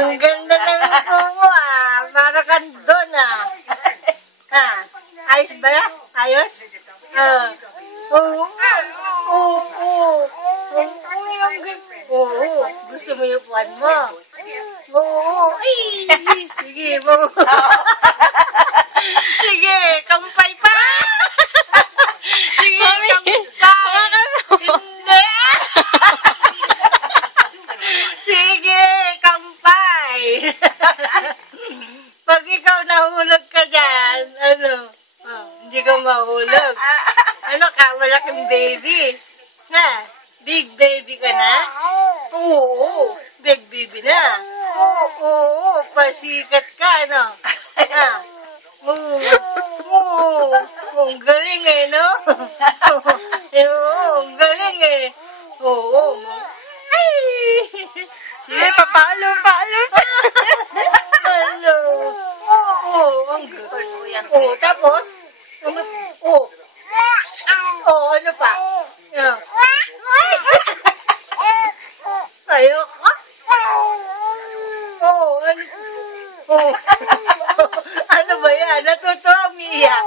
Ang ganda ng upo mo, ah. Para kang doon, ah. Ah, ayos ba na? Ayos? Oo. Oo. Gusto mo yung upuan mo? Oo. Ay! Sige, mo. Sige, kampay pa! Sige, kampay! Hindi! Sige, kampay! Pag ikaw nahulog ka dyan, ano? Oh, hindi ka mahulog. Ano ka? Malaking baby. Ha? Big baby ka na? Oo. Big baby na. Oo. Pasikat ka, ano? Ha? Oo. Ang galing eh, no? Oo, ang galing eh. Oo. Ay! Sige, papalo. Hello. Oo, ang galing. Oo, tapos? Oo. Oo, ano pa? Ayoko. Oo, ano? Oo. Ano ba yan? Natutuwa, umiiyak.